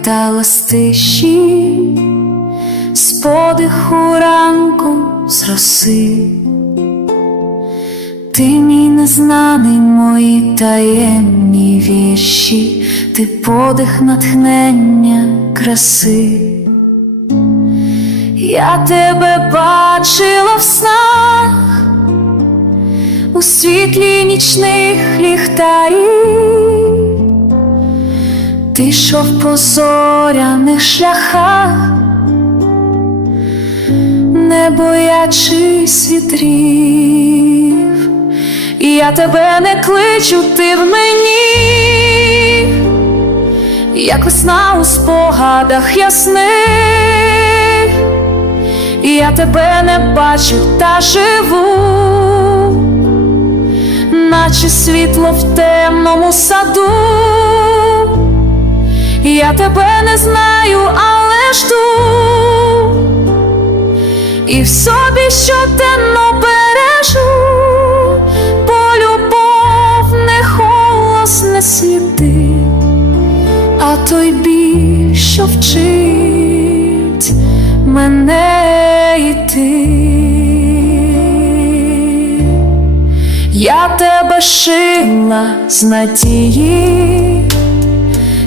вітала з тиші, з подиху ранку з роси. Ти мій незнаний, мої таємні вірші, ти подих натхнення краси. Я тебе бачила в снах, у світлі нічних ліхтарів, ти йшов по зоряних шляхах, не боячись вітрів, я тебе не кличу, ти в мені, як весна у спогадах ясних. Я тебе не бачу та живу, наче світло в темному саду. Я тебе не знаю, але жду, і в собі щоденно бережу, бо любов не голос, не сліди, а той біль, що вчить мене йти. Я тебе шила з надії,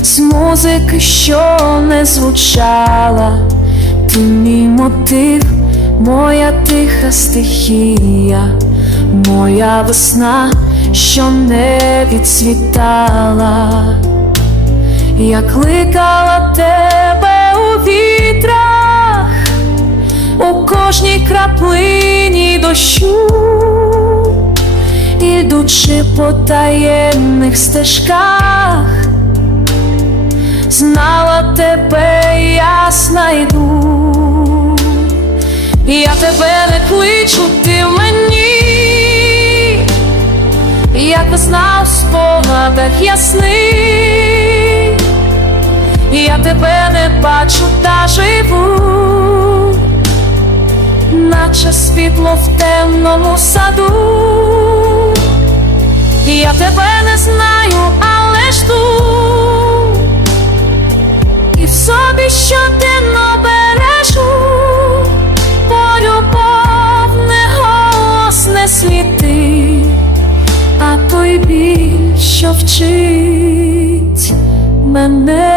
з музики, що не звучала, ти мій мотив, моя тиха стихія, моя весна, що не відцвітала. Я кликала тебе у вітрах, у кожній краплині дощу, ідучи по таємних стежках, знала тебе, я знайду. Я тебе не кличу, ти мені, як весна у спогадах ясних. Я тебе не бачу та живу, наче світло в темному саду. Я тебе не знаю, але жду, собі щоденно бережу, бо любов не голос, світи, а той біль, мене.